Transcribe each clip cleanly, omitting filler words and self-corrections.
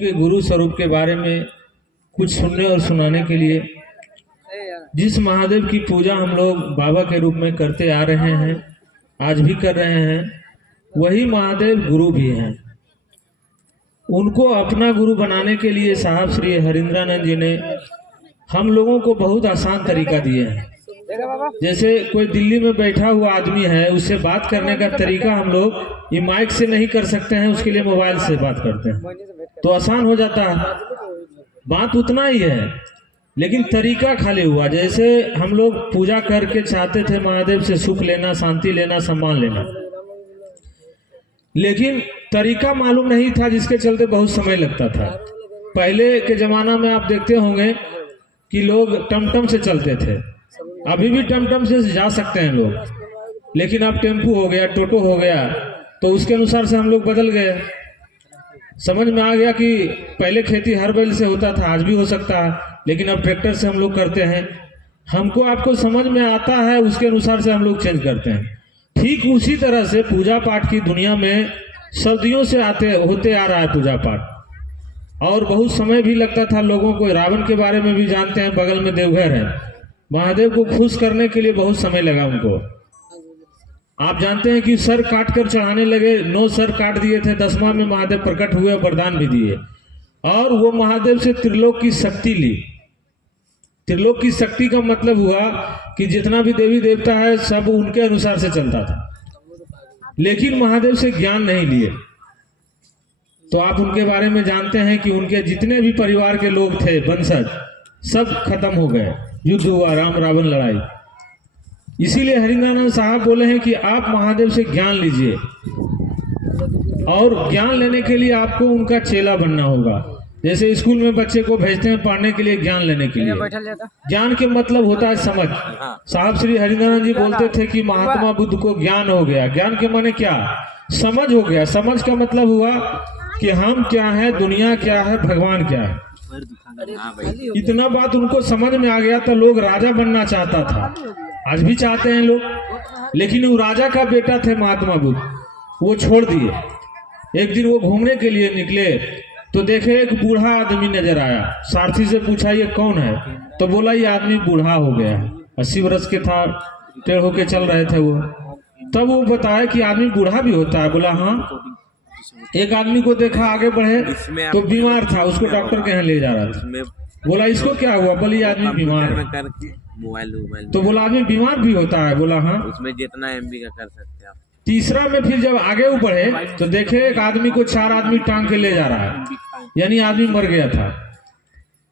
के गुरु स्वरूप के बारे में कुछ सुनने और सुनाने के लिए जिस महादेव की पूजा हम लोग बाबा के रूप में करते आ रहे हैं, आज भी कर रहे हैं, वही महादेव गुरु भी हैं। उनको अपना गुरु बनाने के लिए साहब श्री हरिंद्रानंद जी ने हम लोगों को बहुत आसान तरीका दिए हैं। जैसे कोई दिल्ली में बैठा हुआ आदमी है, उससे बात करने का तरीका हम लोग ये माइक से नहीं कर सकते हैं, उसके लिए मोबाइल से बात करते हैं तो आसान हो जाता है। बात उतना ही है लेकिन तरीका खाली हुआ। जैसे हम लोग पूजा करके चाहते थे महादेव से सुख लेना, शांति लेना, सम्मान लेना, लेकिन तरीका मालूम नहीं था, जिसके चलते बहुत समय लगता था। पहले के जमाना में आप देखते होंगे कि लोग टमटम से चलते थे, अभी भी टमटम से जा सकते हैं लोग, लेकिन अब टेम्पू हो गया, टोटो हो गया, तो उसके अनुसार से हम लोग बदल गए। समझ में आ गया कि पहले खेती हर बैल से होता था, आज भी हो सकता है, लेकिन अब ट्रैक्टर से हम लोग करते हैं। हमको आपको समझ में आता है, उसके अनुसार से हम लोग चेंज करते हैं। ठीक उसी तरह से पूजा पाठ की दुनिया में सदियों से होते आ रहा है पूजा पाठ, और बहुत समय भी लगता था लोगों को। रावण के बारे में भी जानते हैं, बगल में देवघर है, महादेव को खुश करने के लिए बहुत समय लगा उनको। आप जानते हैं कि सर काट कर चढ़ाने लगे, 9 सर काट दिए थे, 10वां में महादेव प्रकट हुए, वरदान भी दिए, और वो महादेव से त्रिलोक की शक्ति ली। त्रिलोक की शक्ति का मतलब हुआ कि जितना भी देवी देवता है सब उनके अनुसार से चलता था, लेकिन महादेव से ज्ञान नहीं लिए। तो आप उनके बारे में जानते हैं कि उनके जितने भी परिवार के लोग थे, वंशज, सब खत्म हो गए, युद्ध हुआ, राम रावण लड़ाई। इसीलिए हरिंद्रानंद साहब बोले हैं कि आप महादेव से ज्ञान लीजिए, और ज्ञान लेने के लिए आपको उनका चेला बनना होगा। जैसे स्कूल में बच्चे को भेजते हैं पढ़ने के लिए, ज्ञान लेने के लिए। ज्ञान के मतलब होता है समझ। साहब श्री हरिंद्रानंद जी बोलते थे कि महात्मा बुद्ध को ज्ञान हो गया। ज्ञान के माने क्या? समझ हो गया। समझ का मतलब हुआ कि हम क्या है, दुनिया क्या है, भगवान क्या है। इतना बात उनको समझ में आ गया तो लोग राजा बनना चाहता था, आज भी चाहते हैं लोग, लेकिन वो राजा का बेटा थे महात्मा बुद्ध, वो छोड़ दिए। एक दिन वो घूमने के लिए निकले तो देखे एक बूढ़ा आदमी नजर आया। सारथी से पूछा ये कौन है, तो बोला ये आदमी बूढ़ा हो गया है, 80 वर्ष के था, टेढ़ होके चल रहे थे वो। तब वो बताया कि आदमी बूढ़ा भी होता है। बोला हाँ। एक आदमी को देखा आगे बढ़े तो बीमार था, उसको डॉक्टर के यहाँ ले जा रहा था। बोला इसको क्या हुआ? बोले ये आदमी बीमार है। मोबाइल तो बोला आदमी बीमार भी होता है? बोला हाँ। उसमें जितना MB का कर सकते हैं आप। तीसरा में फिर जब आगे बढ़े तो देखे एक आदमी को 4 आदमी टांग के ले जा रहा है, यानी आदमी मर गया था।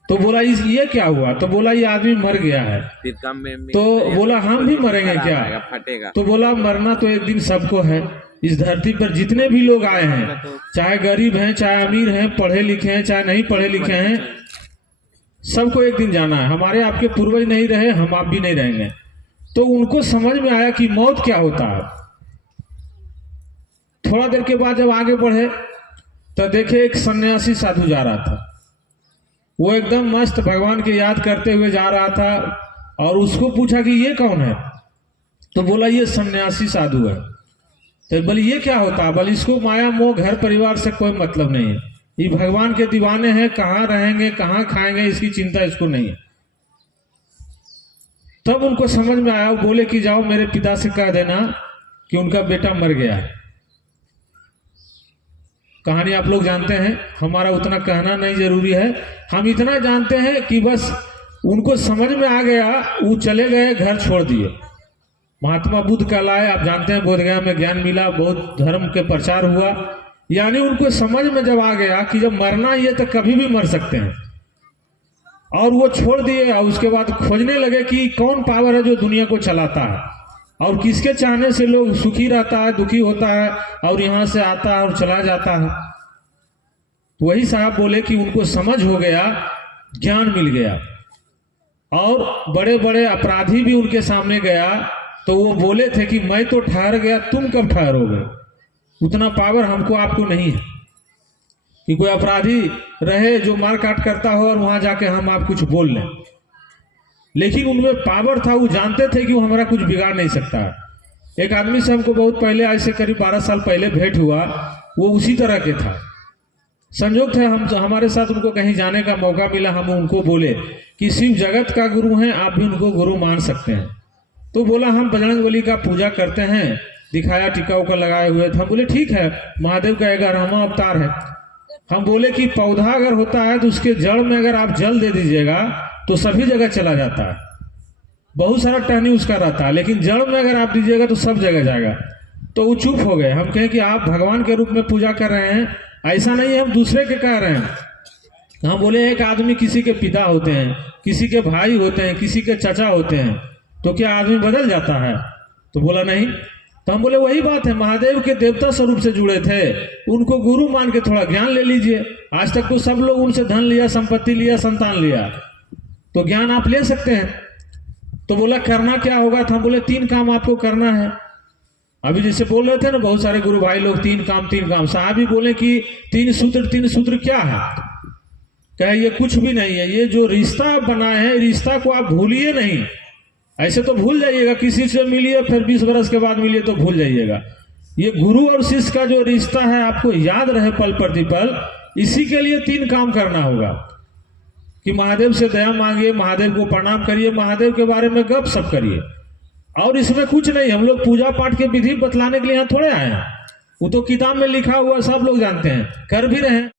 तो बोला ये क्या हुआ? तो बोला ये आदमी मर गया है। फिर कम में तो बोला हम भी मरेंगे क्या? फटेगा। तो बोला मरना तो एक दिन सबको है। इस धरती पर जितने भी लोग आए हैं, चाहे गरीब हैं, चाहे अमीर हैं, पढ़े लिखे हैं, चाहे नहीं पढ़े लिखे हैं, सबको एक दिन जाना है। हमारे आपके पूर्वज नहीं रहे, हम आप भी नहीं रहेंगे। तो उनको समझ में आया कि मौत क्या होता है। थोड़ा देर के बाद जब आगे बढ़े तो देखे एक सन्यासी साधु जा रहा था। वो एकदम मस्त भगवान के याद करते हुए जा रहा था, और उसको पूछा कि ये कौन है? तो बोला ये सन्यासी साधु है। तो बोले ये क्या होता है? बोले इसको माया मोह घर परिवार से कोई मतलब नहीं है, ये भगवान के दीवाने हैं, कहाँ रहेंगे, कहाँ खाएंगे, इसकी चिंता इसको नहीं है। तब उनको समझ में आया, वो बोले कि जाओ मेरे पिता से कह देना कि उनका बेटा मर गया है। कहानी आप लोग जानते हैं, हमारा उतना कहना नहीं जरूरी है। हम इतना जानते हैं कि बस उनको समझ में आ गया, वो चले गए, घर छोड़ दिए। महात्मा बुद्ध कहलाए। आप जानते हैं बोधगया में ज्ञान मिला, बहुत धर्म के प्रचार हुआ। यानी उनको समझ में जब आ गया कि जब मरना ही है तो कभी भी मर सकते हैं, और वो छोड़ दिए। और उसके बाद खोजने लगे कि कौन पावर है जो दुनिया को चलाता है, और किसके चाहने से लोग सुखी रहता है, दुखी होता है, और यहाँ से आता है और चला जाता है। तो वही साहब बोले कि उनको समझ हो गया, ज्ञान मिल गया, और बड़े बड़े अपराधी भी उनके सामने गया तो वो बोले थे कि मैं तो ठहर गया, तुम कब ठहरोगे? उतना पावर हमको आपको नहीं है कि कोई अपराधी रहे जो मार काट करता हो और वहां जाके हम आप कुछ बोल लें। लेकिन उनमें पावर था, वो जानते थे कि वो हमारा कुछ बिगाड़ नहीं सकता है। एक आदमी से हमको बहुत पहले, आज से करीब 12 साल पहले भेंट हुआ, वो उसी तरह के था। संयोग थे हम हमारे साथ उनको कहीं जाने का मौका मिला, हम उनको बोले कि शिव जगत का गुरु हैं, आप भी उनको गुरु मान सकते हैं। तो बोला हम बजरंगबली का पूजा करते हैं, दिखाया टीका उका लगाए हुए थे। हम बोले ठीक है, महादेव का 11वां अवतार है। हम बोले कि पौधा अगर होता है तो उसके जड़ में अगर आप जल दे दीजिएगा तो सभी जगह चला जाता है, बहुत सारा टहनी उसका रहता है, लेकिन जड़ में अगर आप दीजिएगा तो सब जगह जाएगा। तो वो चुप हो गए। हम कहें कि आप भगवान के रूप में पूजा कर रहे हैं, ऐसा नहीं है हम दूसरे के कह रहे हैं। हम बोले एक आदमी किसी के पिता होते हैं, किसी के भाई होते हैं, किसी के चाचा होते हैं, तो क्या आदमी बदल जाता है? तो बोला नहीं। तो हम बोले वही बात है, महादेव के देवता स्वरूप से जुड़े थे, उनको गुरु मान के थोड़ा ज्ञान ले लीजिए। आज तक तो सब लोग उनसे धन लिया, संपत्ति लिया, संतान लिया, तो ज्ञान आप ले सकते हैं। तो बोला करना क्या होगा? था बोले 3 काम आपको करना है। अभी जैसे बोल रहे थे ना बहुत सारे गुरु भाई लोग 3 काम, साहब ही बोले कि 3 सूत्र क्या है? कहे ये कुछ भी नहीं है, ये जो रिश्ता आप बनाए हैं, रिश्ता को आप भूलिए नहीं। ऐसे तो भूल जाइएगा, किसी से मिलिए फिर 20 बरस के बाद मिलिए तो भूल जाइएगा। ये गुरु और शिष्य का जो रिश्ता है आपको याद रहे पल प्रतिपल, इसी के लिए 3 काम करना होगा कि महादेव से दया मांगिए, महादेव को प्रणाम करिए, महादेव के बारे में गप सप करिए, और इसमें कुछ नहीं। हम लोग पूजा पाठ के विधि बतलाने के लिए यहाँ थोड़े आए हैं, वो तो किताब में लिखा हुआ सब लोग जानते हैं, कर भी रहे हैं।